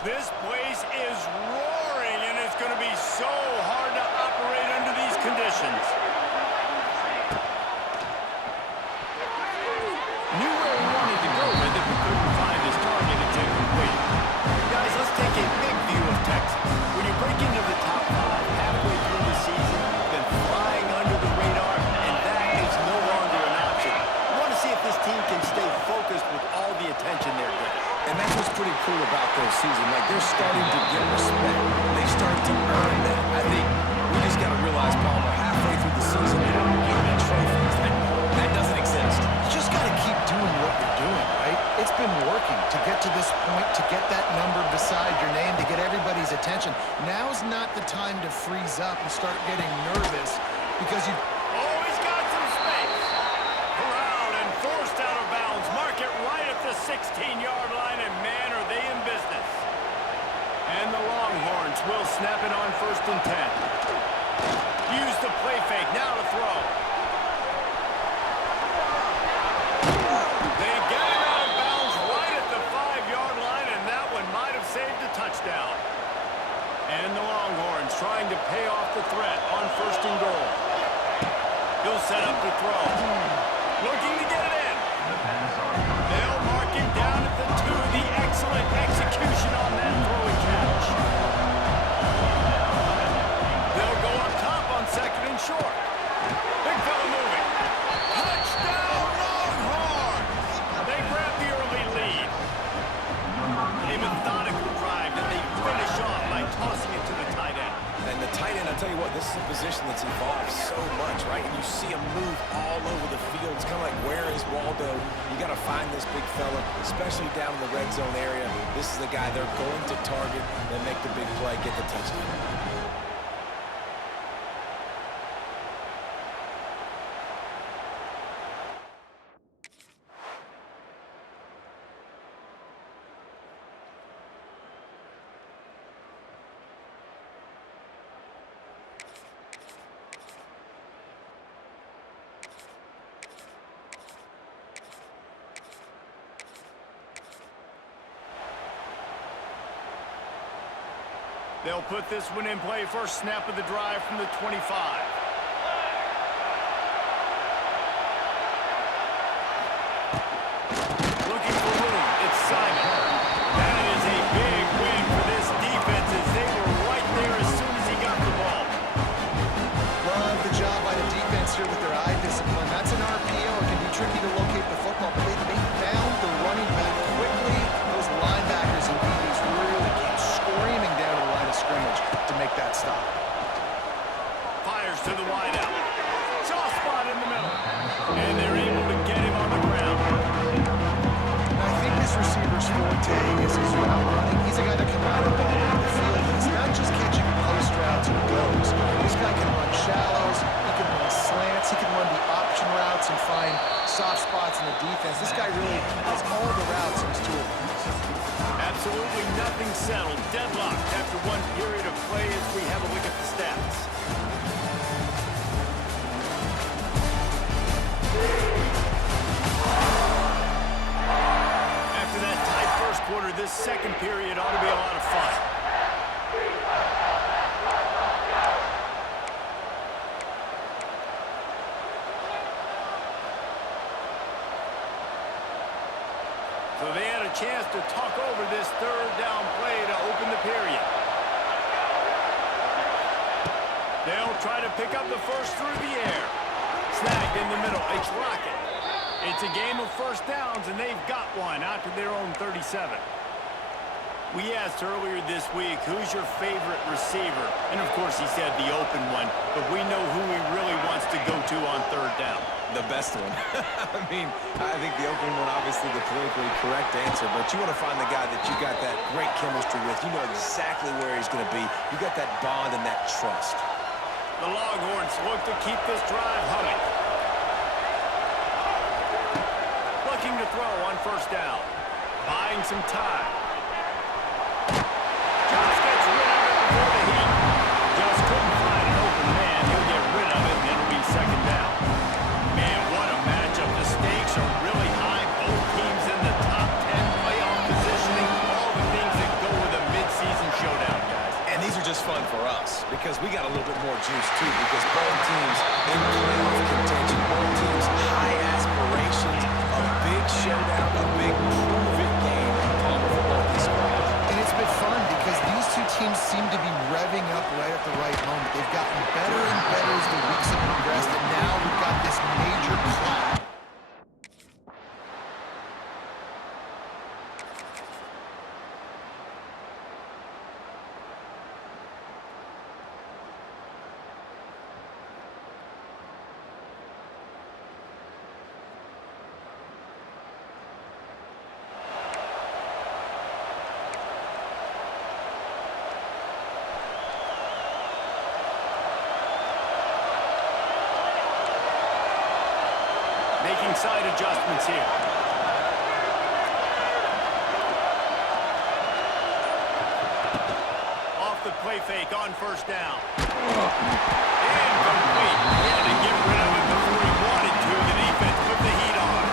This place is roaring, and it's going to be so hard to operate under these conditions. Knew where he wanted to go with it, but couldn't find his target. It's incomplete. Guys, let's take a big view of Texas. When you break into the top five halfway through the season, then flying under the radar, and that is no longer an option. I want to see if this team can stay focused with all the attention they're getting. And that's what's pretty cool about their season. Like, they're starting to get respect. They start to earn that. I think we just got to realize, Palmer, halfway through the season, you don't get any trophies. That doesn't exist. You just got to keep doing what you're doing, right? It's been working to get to this point, to get that number beside your name, to get everybody's attention. Now's not the time to freeze up and start getting nervous because you... Oh, he's got some space. Corralled and forced out of bounds. Mark it right at the 16-yard line, and man, are they in business. And the Longhorns will snap it on 1st and 10. Use the play fake, now to throw. They get him out of bounds right at the 5-yard line, and that one might have saved a touchdown. And the Longhorns trying to pay off the threat on 1st and goal. He'll set up to throw. Looking to get it in. They'll mark him down at the 2. The excellent execution on that throw and catch. They'll go up top on 2nd and short. Big fella moving. Touchdown Longhorns! They grab the early lead. A methodical drive that they finish off by tossing it to the tight end. And the tight end, I'll tell you what, this is a position that's evolved so much, right? And you see him move all over the field. It's kind of like, where is Waldo? You got to find this big fella, especially down in the red zone area. This is the guy they're going to target and make the big play, get the touchdown. They'll put this one in play. First snap of the drive from the 25. Looking for room. It's Simon. That is a big win for this defense as they were right there as soon as he got the ball. Love the job by the defense here with their eye discipline. That's an RPO. It can be tricky to locate the football, but they found the running back quickly. Those linebackers and DBs really came screaming down to the line of scrimmage to make that stop. Fires to the wideout. Soft spot in the middle. And they're able to get him on the ground. I think this receiver's forte is his route running. He's a guy that can run the ball over the field. He's not just catching post routes and goes. This guy can run shallows. He can run slants. He can run the option routes and find soft spots in the defense. This guy really has all the routes in his toolbox. Absolutely nothing settled. Deadlocked after one period of play as we have a look at the stats. After that tight first quarter, this second period ought to be a lot of fun. So they had a chance to talk over this third down play to open the period. They'll try to pick up the first through the air. Snagged in the middle. It's Rocket. It's a game of first downs, and they've got one out to their own 37. We asked earlier this week, who's your favorite receiver? And, of course, he said the open one, but we know who he really wants to go to on third down. The best one. I mean, I think the opening one, obviously the politically correct answer, but you want to find the guy that you got that great chemistry with. You know exactly where he's going to be. You got that bond and that trust. The Longhorns look to keep this drive humming. Looking to throw on first down. Buying some time. Just gets rid of it before the heat. Just couldn't find an open man. He'll get rid of it, and it'll be second down. Man, what a matchup. The stakes are really high. Both teams in the top 10 playoff positioning. All the things that go with a making side adjustments here. Off the play fake on first down. Incomplete. He had to get rid of it before he wanted to. The defense put the heat on.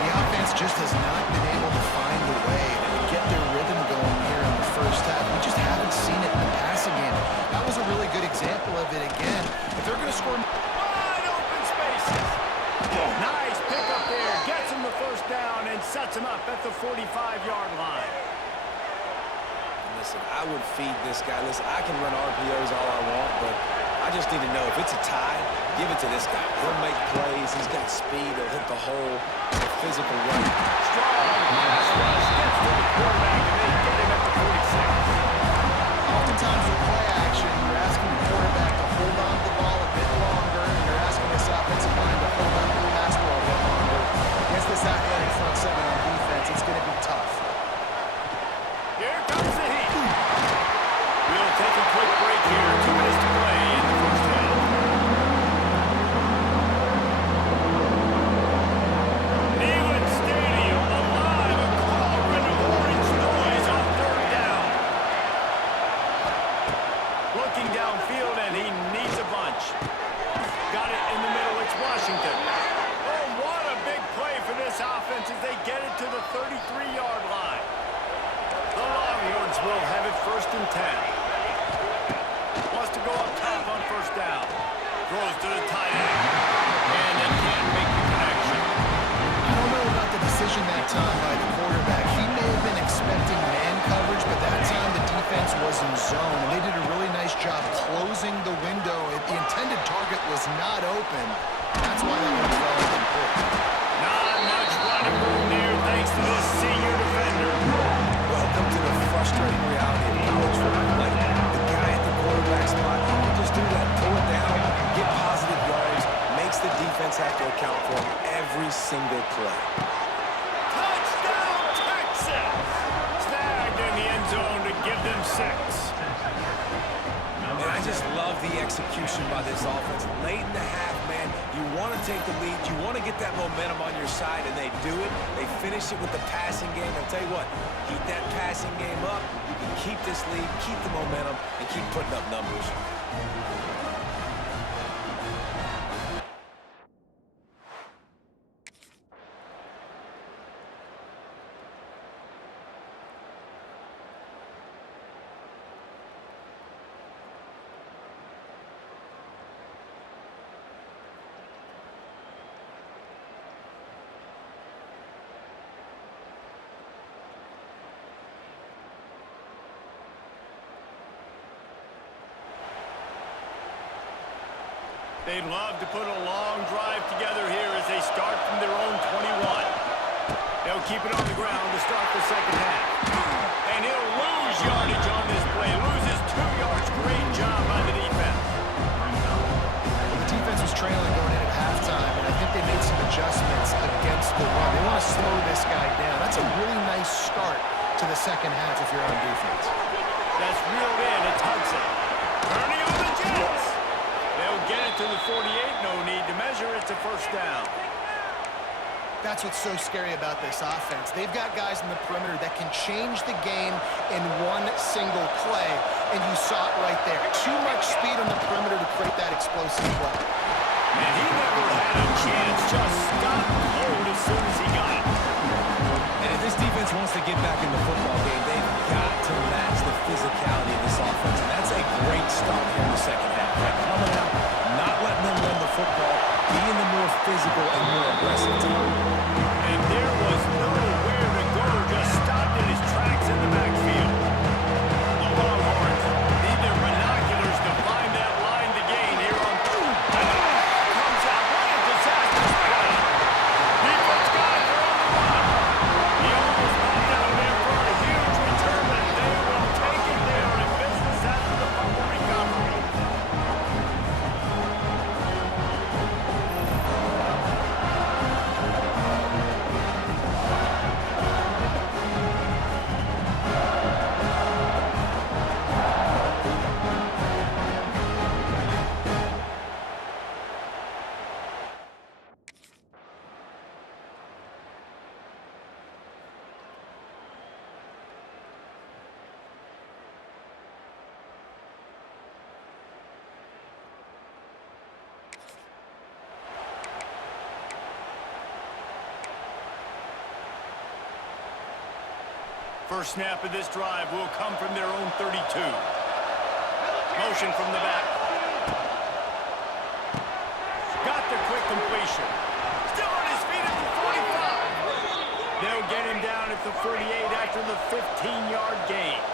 The offense just has not been able to find the way to get their rhythm going here in the first half. We just haven't seen it in the passing game. That was a really good example of it again. If they're going to score... Wide open spaces. Nice pickup there. Gets him the first down and sets him up at the 45-yard line. Listen, I would feed this guy. Listen, I can run RPOs all I want, but I just need to know if it's a tie, give it to this guy. He'll make plays. He's got speed. He'll hit the hole. He's a physical run. Strong pass rush. Gets to the quarterback, and they get him at the 46. Oftentimes with play action, you're asking the quarterback to hold on to the ball a bit longer, and you're asking this offensive line to hold on to the pass ball a bit longer. Against this athletic front seven on defense, it's going to be tough. Here comes the heat. We'll take a quick break here. 2 minutes to play in the first half. Neyland Stadium alive. A cauldron of orange noise on third down. Looking downfield, and he needs a bunch. Got it in the middle. It's Washington. Oh, what a big play for this offense as they get it to the 33-yard line. The Longhorns will have it 1st and 10. Wants to go up top on first down. Throws to the tight end. And they can't make the connection. I don't know about the decision that time by the quarterback. He may have been expecting man coverage, but that time the defense was in zone, and they did a really nice job closing the window. The intended target was not open. That's why that one fell incomplete. Not much running room there thanks to this senior defender. Welcome to the frustrating reality of college football. Like, the guy at the quarterback spot, he can just do that, pull it down, get positive yards, makes the defense have to account for him every single play. Touchdown, Texas! Snagged in the end zone to give them 6. And I just love the execution by this offense. Late in the half, man, you want to take the lead. You want to get that momentum on your side, and they do it. They finish it with the passing game. I'll tell you what, keep that passing game up. You can keep this lead, keep the momentum, and keep putting up numbers. They'd love to put a long drive together here as they start from their own 21. They'll keep it on the ground to start the second half. And he'll lose yardage on this play. Loses 2 yards. Great job by the defense. Well, the defense was trailing going in at halftime, and I think they made some adjustments against the run. They want to slow this guy down. That's a really nice start to the second half if you're on defense. That's reeled in. It's Hudson. Turning on the Jets. They'll get it to the 48. No need to measure. It's a first down. That's what's so scary about this offense. They've got guys in the perimeter that can change the game in one single play, and you saw it right there. Too much speed on the perimeter to create that explosive play. And he never had a chance. Just stopped cold as soon as he got it. And if this defense wants to get back in the football game, they've got to match the physicality of this offense. And that's a great start here in the second half. Right? Coming out, not letting them run the football, being the more physical and more aggressive team. And there was nowhere to go. Just stopped in his tracks in the backfield. The Longhorns need their binoculars to find that line to gain here on third. And the ball comes out. What a disastrous play. Defense got it. They're on the run. He almost popped down there for a huge return, but they will take it. They are in business after the fumble recovery. First snap of this drive will come from their own 32. Motion from the back. Got the quick completion. Still on his feet at the 45. They'll get him down at the 48 after the 15-yard gain.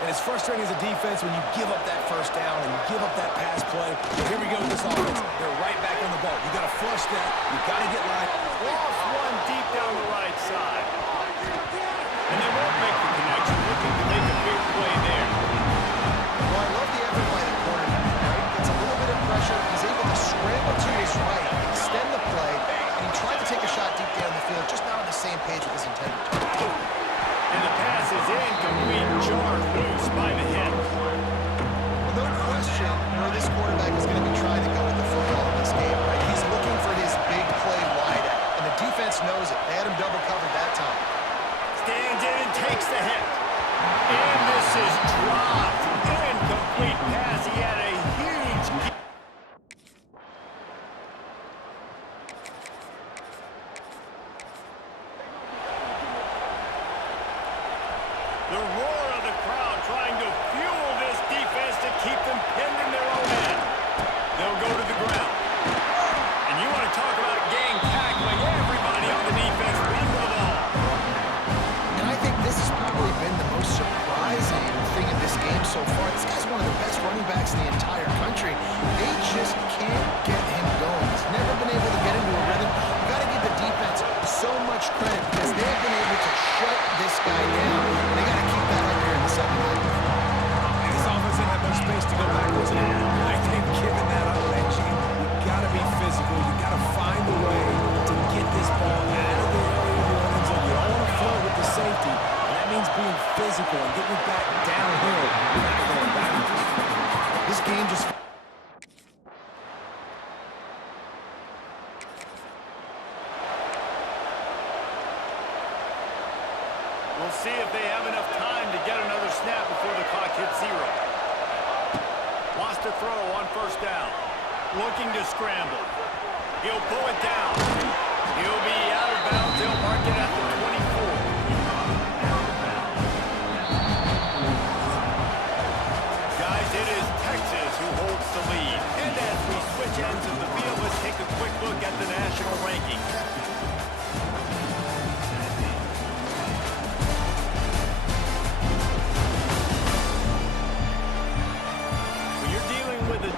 And it's frustrating as a defense when you give up that first down and you give up that pass play. But here we go with this offense. They're right back on the ball. You got to flush that. You got to get live. Lost one deep down the right side. And they won't make the connection. Looking to make a big play there. Well, I love the effort by the quarterback, right? Gets a little bit of pressure. He's able to scramble to his right, extend the play, and he tried to take a shot deep down the field, just not on the same page with his intended target. And the pass is incomplete. Jarred loose by the hit. Well, no question where this quarterback is going to be trying to go with the football in this game, right? He's looking for his big play wide out, and the defense knows it. They had him double covered that time. Stands in and takes the hit. And this is dropped. Incomplete pass. He had a huge... The roar of the crowd trying to fuel this defense to keep them pinned in their own end. They'll go to the ground. And you want to talk about gang tackling. Everybody on the defense run the ball. And I think this has probably been the most surprising thing in this game so far. This guy's one of the best running backs in the entire country. They just can't get him going. He's never been able to get into a rhythm. You got to give the defense so much credit because they've been able to shut this guy down. And they got to keep that up here in the second half. And this offense didn't have much space to go backwards. And I think giving that up, Benji, you got to be physical. You got to find a way to get this ball out of the area of your end zone. You don't want to float with the safety. And that means being physical and getting it back downhill, not going backwards. This game just... We'll see if they have enough time to get another snap before the clock hits zero. Wants to throw on first down. Looking to scramble. He'll pull it down. He'll be out of bounds. He'll mark it at the 24. Guys, it is Texas who holds the lead. And as we switch ends of the field, let's take a quick look at the national rankings.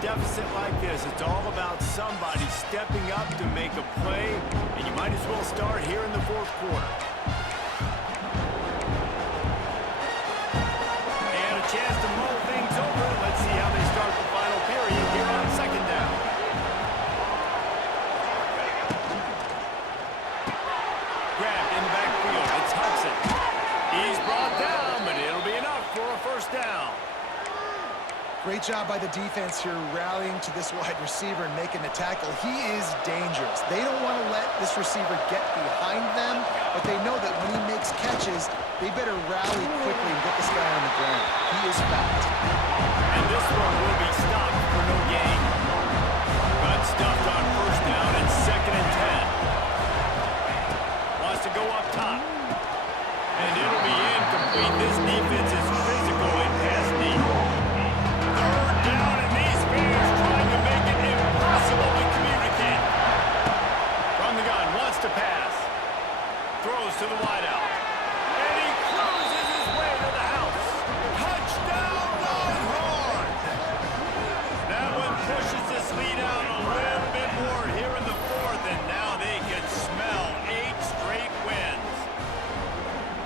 Deficit like this, it's all about somebody stepping up to make a play, and you might as well start here in the fourth quarter. And a chance to mull things over. Let's see how they start the final period here on second down. Grabbed in the backfield. It's Hudson. He's brought down, but it'll be enough for a first down. Great job by the defense here rallying to this wide receiver and making the tackle. He is dangerous. They don't want to let this receiver get behind them, but they know that when he makes catches, they better rally quickly and get this guy on the ground. He is fast. And this one will be stopped for no gain. Got stuffed on first down and second and 10. Wants to go up top. And it'll be incomplete. This defense is physical and pass deep. Down and these Bears trying to make it impossible to communicate. From the gun, wants to pass. Throws to the wideout. And he cruises his way to the house. Touchdown, Longhorns! That one pushes this lead out a little bit more here in the fourth, and now they can smell 8 straight wins.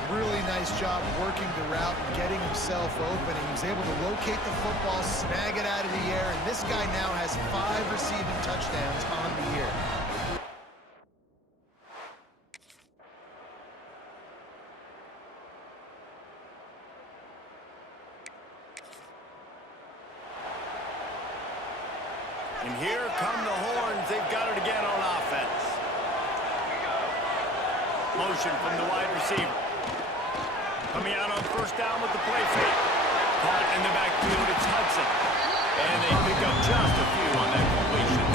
Really nice job working the route and getting himself open. And he was able to locate the football, snag it out of the air, and this guy now has 5 receiving touchdowns on the year. And here come the Horns. They've got it again on offense. Motion from the wide receiver. Coming out on first down with the play fake. Caught in the backfield, it's Hudson. And they pick up just a few on that completion.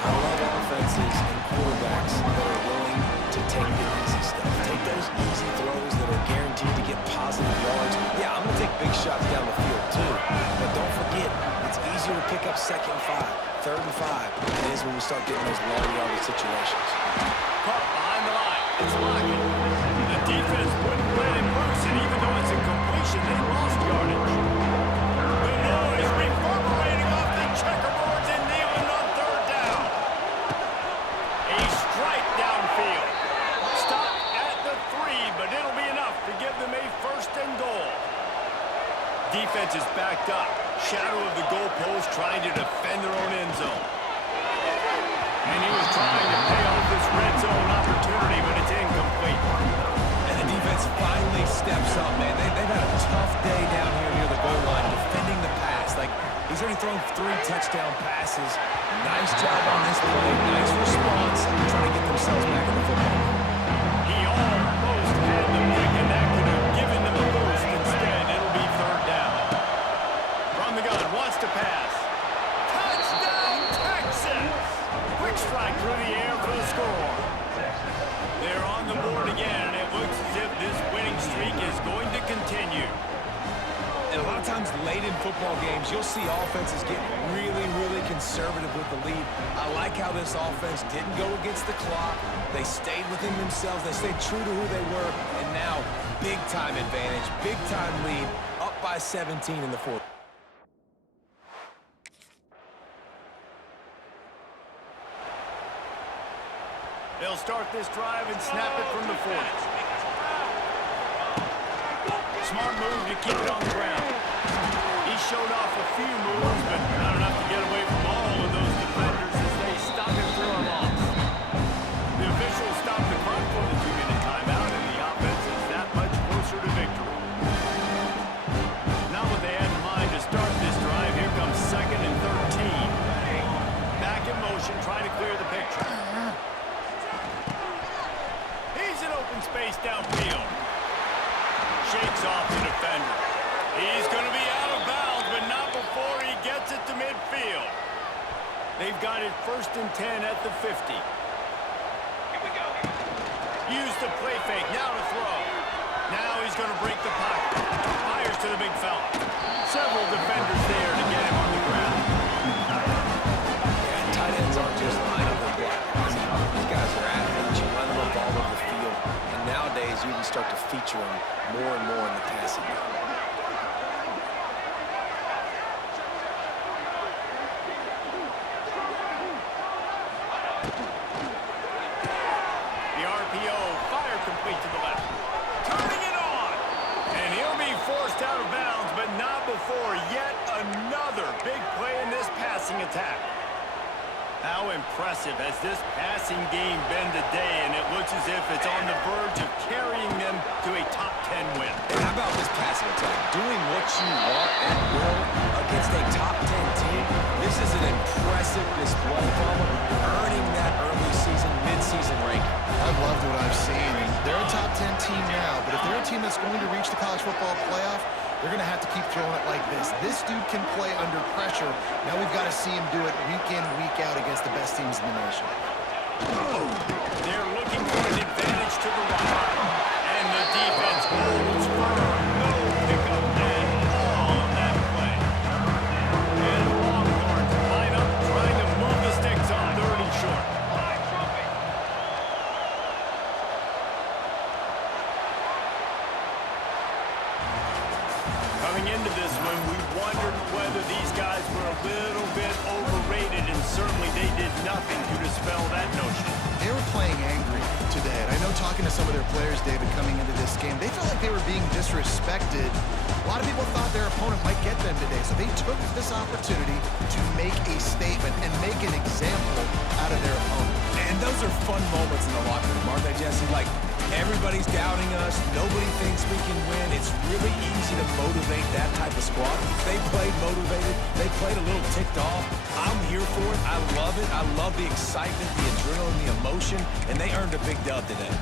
I love offenses and quarterbacks that are willing to take the easy stuff, take need those easy throws that are guaranteed to get positive yards. Yeah, I'm going to take big shots down the field too. But don't forget, it's easier to pick up 2nd and 5, 3rd and 5 than it is when we start getting those long yardage situations. Caught behind the line. It's locking. The defense wouldn't let him loose, and even though it's a completion, they lost yardage. The noise reverberating off the checkerboards and kneeling on 3rd down. A strike downfield. Stop at the 3, but it'll be enough to give them a 1st and goal. Defense is backed up. Shadow of the goalpost trying to defend their own end zone. And he was trying to pay off this red zone opportunity, but it's incomplete. And the defense finally steps up, man. They've had a tough day down here near the goal line defending the pass. Like, he's already thrown 3 touchdown passes. Nice job on this play. Nice response. Trying to get themselves back in the football. He almost had the pick, and that could have given them a boost. Instead, it'll be 3rd down. From the gun, wants to pass. Touchdown, Texas! Quick strike through the air for the score. They're on the board again, and it looks as if this winning streak is going to continue. And a lot of times late in football games, you'll see offenses get really, really conservative with the lead. I like how this offense didn't go against the clock. They stayed within themselves. They stayed true to who they were. And now, big-time advantage, big-time lead, up by 17 in the 4th. They'll start this drive and snap it from the 40. Smart move to keep it on the ground. He showed off a few moves, but not enough to get away from all of those defenders as they stop him for a loss. The officials stopped the clock for the 2-minute timeout, and the offense is that much closer to victory. Not what they had in mind to start this drive. Here comes 2nd and 13. Back in motion, trying to clear the picture. He's in open space downfield. Shakes off the defender. He's going to be out of bounds, but not before he gets it to midfield. They've got it 1st and 10 at the 50. Here we go. Use the play fake, now to throw. Now he's going to break the pocket. Fires to the big fella. Several defenders there to get him on the ground. Yeah, tight ends aren't just line up and block. These guys are athletes. You run them up all over the field. And nowadays, you can start to feature them more and more in the passing game. The RPO, fire complete to the left. Turning it on! And he'll be forced out of bounds, but not before yet another big play in this passing attack. How impressive has this passing game been today, and it looks as if it's on the verge of carrying them to a top 10 win. And how about this passing attack? Doing what you want at will against a top 10 team. This is an impressive display from them, earning that early season, mid-season ranking. I've loved what I've seen. And they're a top 10 team now, but if they're a team that's going to reach the college football playoff, they're going to have to keep throwing it like this. This dude can play under pressure. Now we've got to see him do it week in, week out against the best teams in the nation. They're looking for an advantage to the right. And the defense holds firm. No pickup at all on that play. And the Longhorns line up trying to move the sticks on 3rd and short. Coming into this one, we wondered whether these guys were a little bit overrated, and certainly they did nothing to dispel that notion. They were playing angry today, and I know talking to some of their players, David, coming into this game, they felt like they were being disrespected. A lot of people thought their opponent might get them today, so they took this opportunity to make a statement and make an example out of their opponent. And those are fun moments in the locker room, aren't they, Jesse? Like, everybody's doubting us. Nobody thinks we can win. It's really easy to motivate that type of squad. They played motivated. They played a little ticked off. I'm here for it. I love it. I love the excitement, the adrenaline, the emotion, and they earned a big dub today.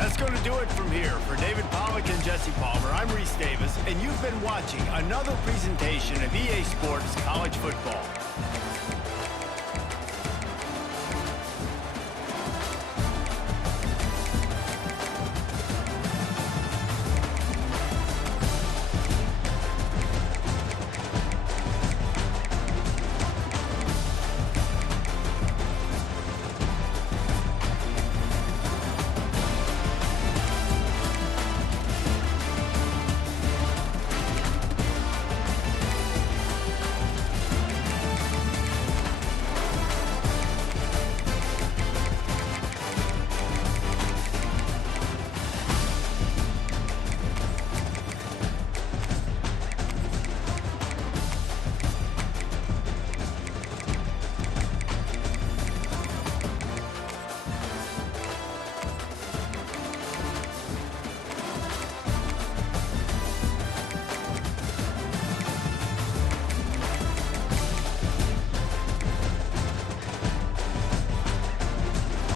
That's going to do it from here. For David Pollack and Jesse Palmer, I'm Reese Davis, and you've been watching another presentation of EA Sports College Football.